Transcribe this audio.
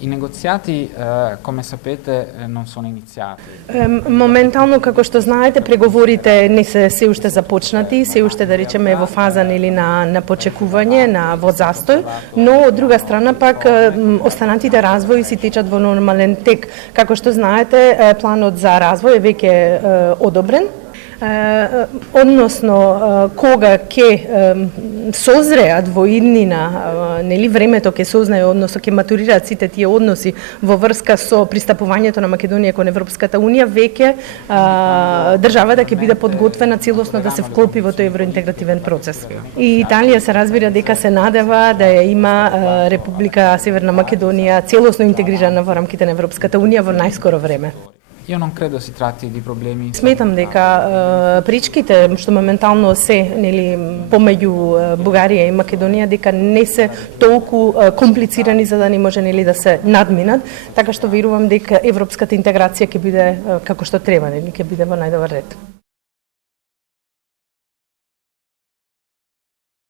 I negoziati, come sapete, non sono iniziati. Моментално, како што знаете, преговорите не се уште започнати, се уште да речеме во фаза или на почекување, во застој, но од друга страна пак останатите развои си течат во нормален тек. Како што знаете, планот за развој е веќе одобрен. Односно, кога ќе созреат во иднина, нели времето ќе сознае, односно ќе матурираат сите тие односи во врска со пристапувањето на Македонија кон Европската Унија, веќе државата ќе биде подготвена целосно да се вклопи во тој евроинтегративен процес. И Италија се разбира дека се надева да ја има Република Северна Македонија целосно интегрирана во рамките на Европската Унија во најскоро време. Io non credo si tratti di problemi. Сметам дека причките што моментално се помеѓу Бугарија и Македонија дека не се толку комплицирани за да не може да се надминат, така што верувам дека европската интеграција ќе биде како што треба, ќе биде во најдобар ред.